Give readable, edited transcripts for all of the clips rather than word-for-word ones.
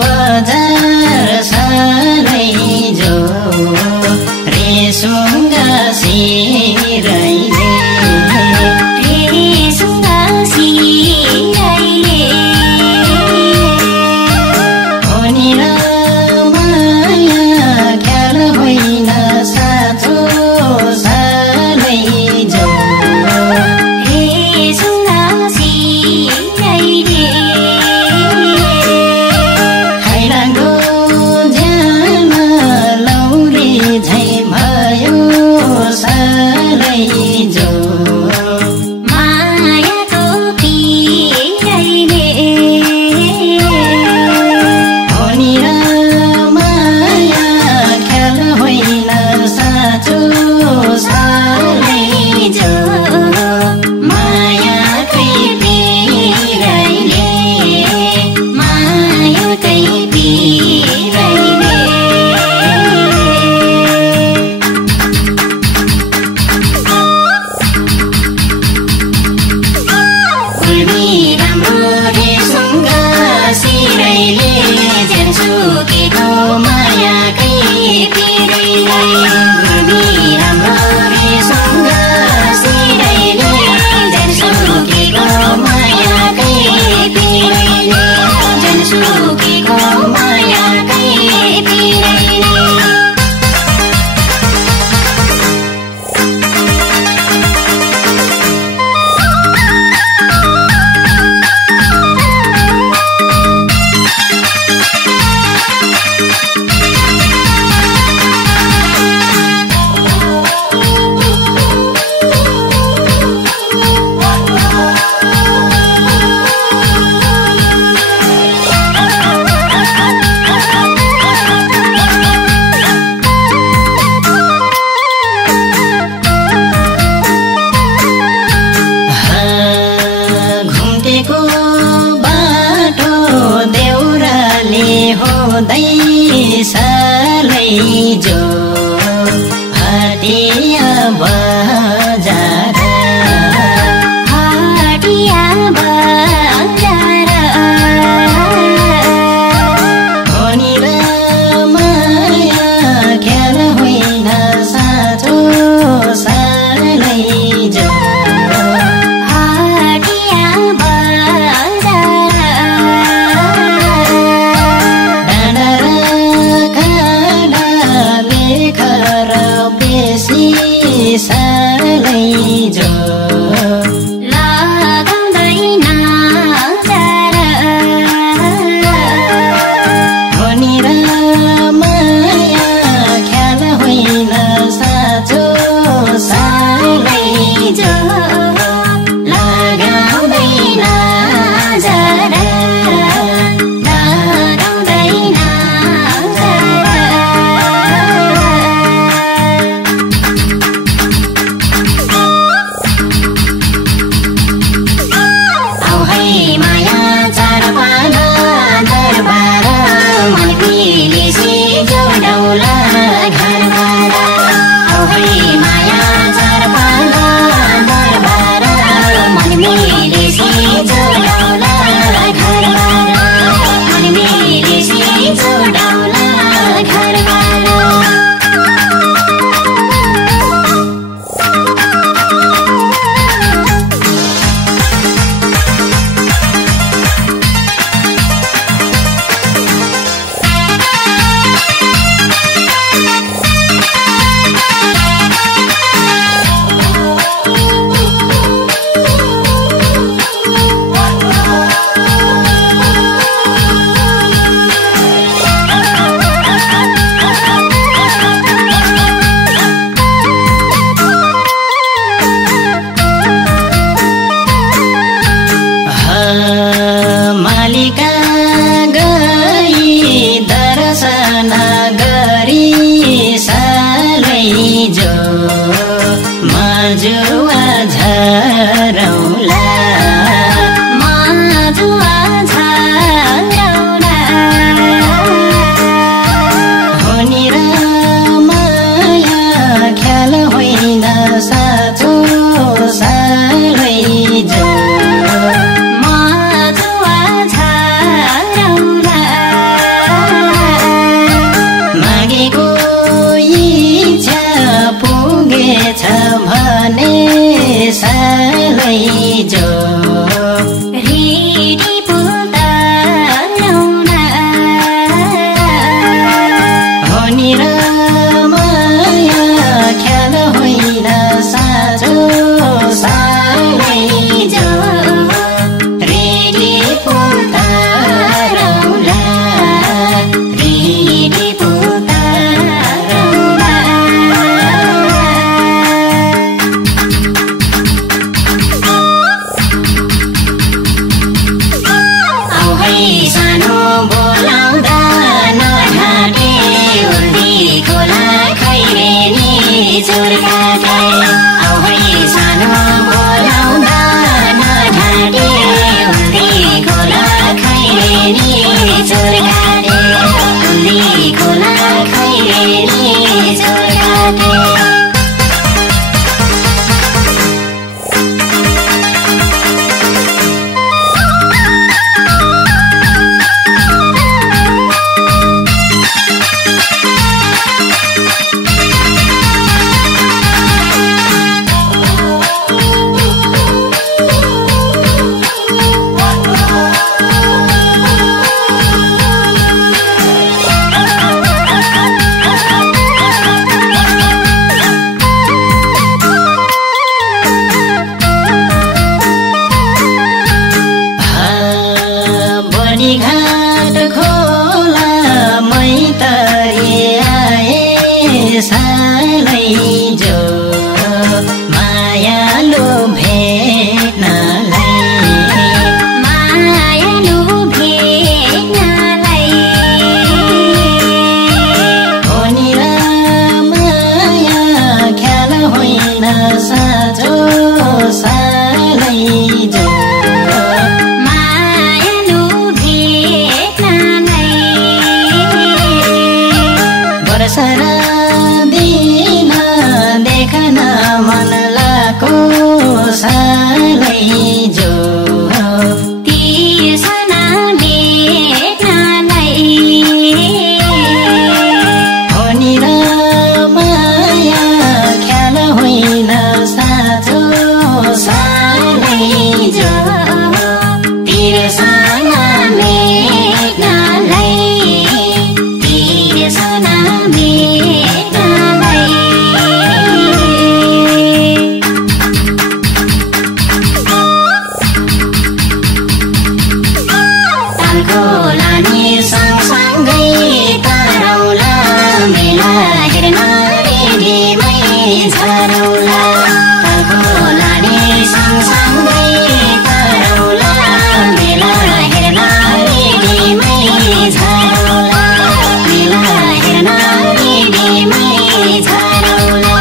बजार सालै जो रेसुङ्गा सिराइले रेसुङ्गा सिराइले अनि र माया ख्याल होइन साँचो सालै जो रेसुङ्गा सिराइले सालै जो हटिया बजार हटिया बजार अनि र माया ख्याल होइन साँचो सालै जो सालै जो लगाउँदैन जरा अनि र माया ख्याल होइन साँचो सालै जो लगाउँदैन जरा लगाउँदैन जरा द्वारिका गई दर्शन गरी सालै जो मजुवा झरौला मजुवा झरौला होनी र माया ख्याल होइन साँचो सालै जो मजुवा झरौला मागेको इच्छा पुगेछ भने सालै जो रेडी पुतारौला होनी र माया ख्याल होइन साँचो सालै जो रेडी पुतारौला रेडी पुतारौला आउ है सानो बोलाउँदा नढाँटे उल्टी खोला खैरेनी चुरकाटे आउ है सानो बोलाउँदा नढाँटे उल्टी खोला खैरेनी चुरकाटे उल्टी खोला खैरेनी चुरकाटे बनीघाट खोला मैतरी आए सालै जो मायालु भेट्नलाई मायालु भेट्नलाई होनी र माया ख्याल होइन साँचो सालै जो मायालु भेट्नलाई वर्षरा दिन देखन मन लाको सालै जो तिर्सना भेट्नलाई होनी र माया ख्याल होइन साँचो सालै जो तिर्सना भेट्नलाई तिर्सना भेट्नलाई तालको लाने सँगसँगै तरौला मेला हेर्न रेडीमै झरौला तालको लाने सँगसँगै तरौला मेला हेर्न रेडीमै झरौला मेला हेर्न रेडीमै झरौला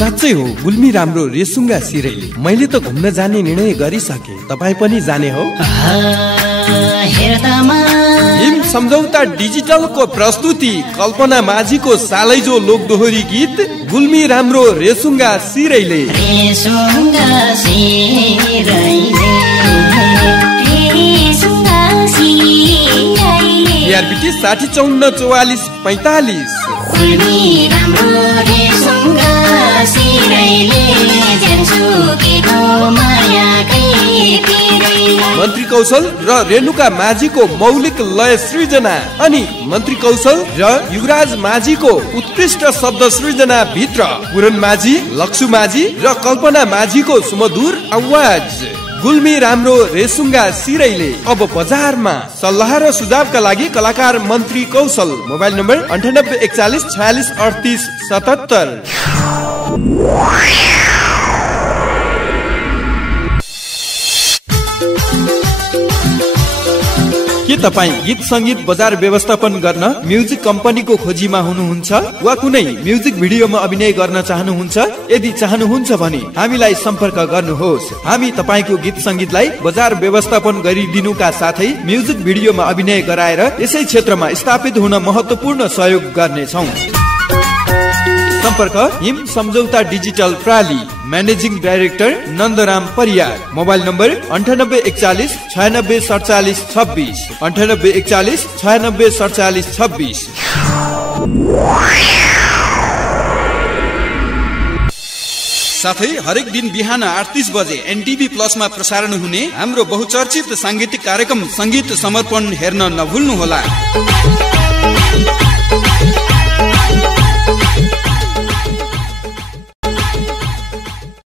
साँच्चै हो गुल्मी राम्रो रेसुङ्गा सिरैली। मैले त घुम्न जाने निर्णय गरिसके, तपाईँ पनि जाने हो? हेर्दामा हिम सम्झौता डिजिटलको प्रस्तुति कल्पना माझीको सालैजो लोकदोहोरी गीत गुल्मी राम्रो रेसुङ्गा सिरैले। रेसुङ्गा सिरैले रेसुङ्गा सिरैले ARPT 60544445। गुल्मी राम्रो रेसुङ्गा सिरैले जेन्सुकीको मायाकै तिरैले। मन्त्री कौशल र रेणुका माझीको मौलिक लय सृजना अनि मन्त्री कौशल र युवराज माझीको उत्कृष्ट शब्द सृजना भित्र पुरन माझी, लक्ष्ु माझी र कल्पना माझीको सुमधुर आवाज। गुल्मी राम्रो रेसुङ्गा सिरैले अब बजारमा। सल्लाह र सुझावका लागि कलाकार मन्त्री कौशल। Mobile number 98 41 46 38 77। के तपाईँ गीत संगीत बजार व्यवस्थापन गर्न म्युजिक कम्पनीको खोजीमा हुनुहुन्छ वा कुनै म्युजिक भिडियोमा अभिनय गर्न चाहनुहुन्छ? यदि चाहनुहुन्छ भने हामीलाई सम्पर्क गर्नुहोस्। हामी तपाईँको गीत संगीतलाई बजार व्यवस्थापन गरिदिनुका साथै म्युजिक भिडियोमा अभिनय गराएर यसै क्षेत्रमा स्थापित हुन महत्त्वपूर्ण सहयोग गर्नेछौँ। सम्पर्क हिम सम्झौता डिजिटल प्राली, managing director Nandaram Pariyar. Mobile number 98 41 96 47 26 98 41 96 47 26। साथै हरेक दिन बिहान 8:30 बजे एनटिभी प्लसमा प्रसारण हुने हाम्रो बहुचर्चित सांगीतिक कार्यक्रम संगीत समर्पण हेर्न नभुल्नुहोला।